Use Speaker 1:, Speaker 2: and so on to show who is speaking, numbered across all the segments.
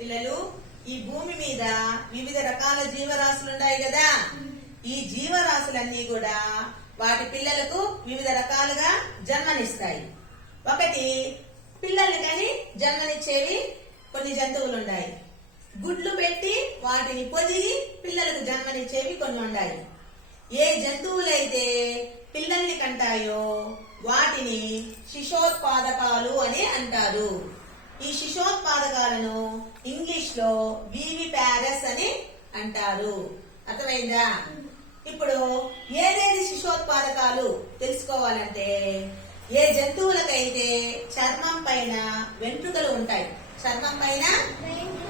Speaker 1: పిల్లలు ఈ భూమి మీద వివిధ రకాల జీవరాశులు ఉన్నాయి కదా. ఈ జీవరాశులన్నీ కూడా వాటి పిల్లలకు వివిధ రకాలుగా జన్మనిస్తాయి. ఒకటి పిల్లలకని కానీ జన్మనిచ్చేవి కొన్ని జంతువులు ఉన్నాయి గుడ్లు పెట్టి వాటిని పొదిగి పిల్లలకు జన్మనిచ్చేవి కొన్ని ఉన్నాయి ఏ జంతువులైతే పిల్లల్ని కంటాయో వాటిని శిశోత్పాదకాలు అని అంటారు. ఈ శిశోత్పాదకాలను ఇంగ్లీష్లో వివి ప్యారస్ అని అంటారు. అర్థమైందా? ఇప్పుడు ఏదేది శిశోత్పాదకాలు తెలుసుకోవాలంటే ఏ జంతువులకైతే చర్మం పైన వెంట్రుకలు ఉంటాయి చర్మం పైన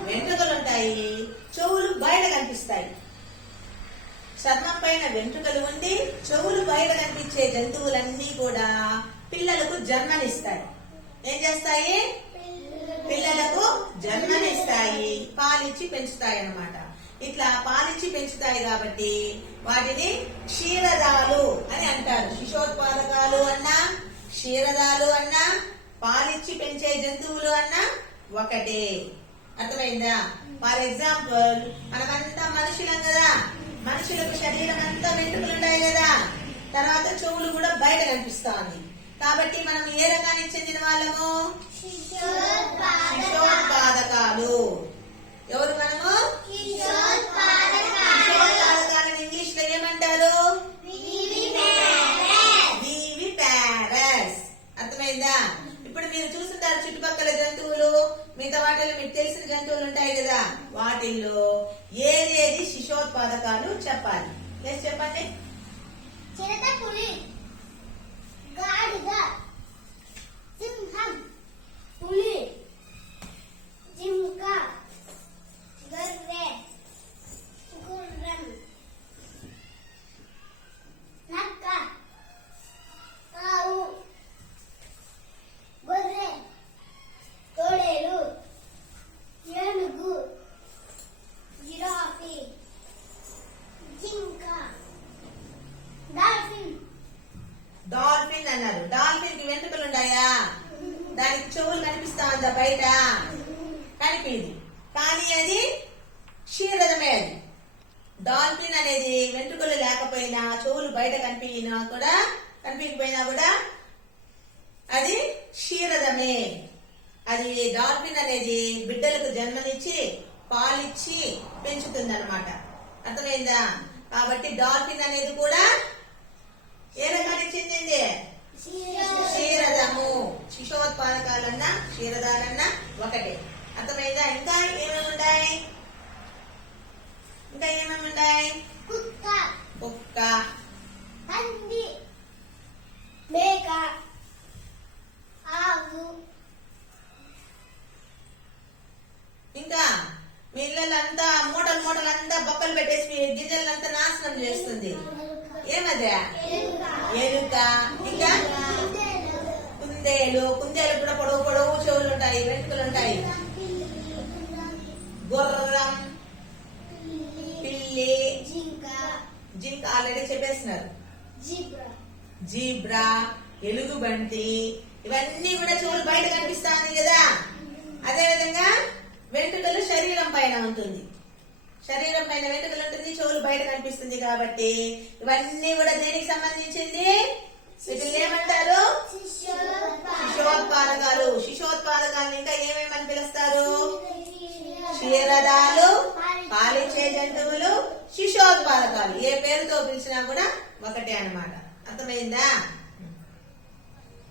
Speaker 1: వెంట్రుకలు ఉంటాయి చెవులు బయట కనిపిస్తాయి. చర్మం పైన వెంట్రుకలు ఉండి చెవులు బయట కనిపించే జంతువులన్నీ కూడా పిల్లలకు జన్మనిస్తాయి. ఏం చేస్తాయి? పిల్లలకు జన్మనిస్తాయి పాలిచ్చి పెంచుతాయి అన్నమాట ఇట్లా పాలిచ్చి పెంచుతాయి కాబట్టి వాటిని క్షీరదాలు అని అంటారు. శిశోత్పాదకాలు అన్నా క్షీరదాలు అన్నా పాలిచ్చి పెంచే జంతువులు అన్నా ఒకటే. అర్థమైందా? ఫర్ ఎగ్జాంపుల్ మనమంతా మనుషులం కదా. మనుషులకు శరీరం అంతా వెంట్రుకలు ఉంటాయి కదా. తర్వాత చెవులు కూడా బయట కనిపిస్తోంది. కాబట్టి మనం ఏ రకానికి చెందిన వాళ్ళము? శిశోత్పాదకాలు. ఎవరు మనము? శిశోత్పాదకాలను ఇంగ్లీష్లో ఏమంటారు? అర్థమైందా? ఇప్పుడు మీరు చూస్తుంటారు చుట్టుపక్కల జంతువులు మిగతా వాటిలో మీకు తెలిసిన జంతువులు ఉంటాయి కదా. వాటిల్లో ఏదేది శిశోత్పాదకాలు చెప్పాలి. లేదు చెప్పండి.
Speaker 2: చిరత పులి గాడిద సింహం పులి జింక గొర్రె గుర్రం నక్క ఆవు గొర్రె తోడేలు ఏనుగు జిరాఫీ జింక డాల్ఫిన్
Speaker 1: డాల్ఫిన్ అన్నారు డాల్ఫిన్కి వెంట్రుకలు ఉన్నాయా దానికి చెవులు కనిపిస్తా ఉందా బయట. కనిపింది కానీ అది క్షీరదమే అది. డాల్ఫిన్ అనేది వెంట్రుకలు లేకపోయినా చెవులు బయట కనిపించినా కూడా కనిపించకపోయినా కూడా అది క్షీరదమే. అది డాల్ఫిన్ అనేది బిడ్డలకు జన్మనిచ్చి పాలిచ్చి పెంచుతుంది అనమాట అర్థమైందా? కాబట్టి డాల్ఫిన్ అనేది కూడా ఏ రకానికి చెందింది క్షీరదము శిశోత్పాదకాలన్నా క్షీరదాలన్నా ఒకటే అర్థమైందా ఇంకా ఏమేమి ఉన్నాయి ఇంకా ఏమేమి ఉన్నాయి
Speaker 2: కుక్క
Speaker 1: కుక్క
Speaker 2: పంది మేక ఆవు
Speaker 1: ఇంకా మీ ఇళ్ళంతా మూటలు మూటలు అంతా బొక్కలు పెట్టేసి గింజలంతా నాశనం చేస్తుంది. ఏమదే? ఎలుక ఇంకా? కుందేలు. కుందేలు కూడా పొడవు పొడవు చెవులు ఉంటాయి వెంట్రుకలు ఉంటాయి. గుర్రం పిల్లి
Speaker 2: జింక
Speaker 1: జింక ఆల్రెడీ చెప్పేస్తున్నారు.
Speaker 2: జీబ్రా
Speaker 1: ఎలుగుబంటి ఇవన్నీ కూడా చెవులు బయట కనిపిస్తాయి కదా. అదే విధంగా వెంట్రుకలు శరీరం పైన ఉంటుంది. శరీరం పైన వెంట్రుకలు ఉంటుంది చెవులు బయట కనిపిస్తుంది కాబట్టి ఇవన్నీ కూడా దేనికి సంబంధించింది? వీటిని ఏమంటారు శిశోత్పాదకాలు శిశోత్పాదకాలు ఇంకా ఏమేమని పిలుస్తారు? క్షీరదాలు పాలించే జంతువులు శిశోత్పాదకాలు ఏ పేరుతో పిలిచినా కూడా ఒకటే అన్నమాట. అర్థమైందా?